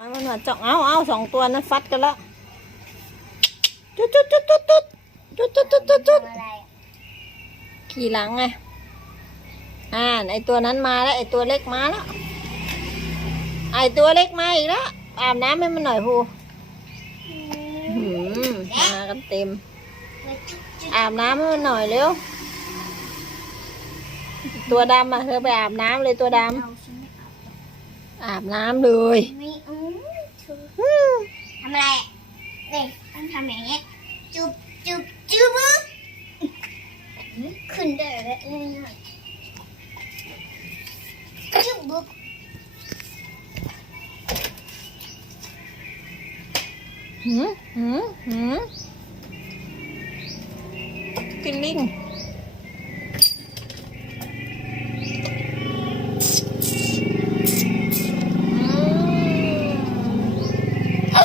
มันมาจ่องเอาเอาสองตัวนั้นฟัดกันแล้วจุดจุดจุดจุดจุดจุดจุดจุดจุดจุดขี่หลังไงอ่าไอตัวนั้นมาแล้ว ไอตัวเล็กมาแล้ว ไอตัวเล็กมาอีกแล้วอาบน้ำให้มันหน่อยพูมากันเต็ม อาบน้ำให้มันหน่อยเร็ว ตัวดำอะเธอไปอาบน้ำเลยตัวดำ อาบน้ำเลย ไม่เอา อืม ทำอะไรเนี่ยต้องทำอย่างนี้จุบจุบจุบขึ้นได้แล้วเนี่ยจุบบุ๊บ หืมหืมหืมกินลิง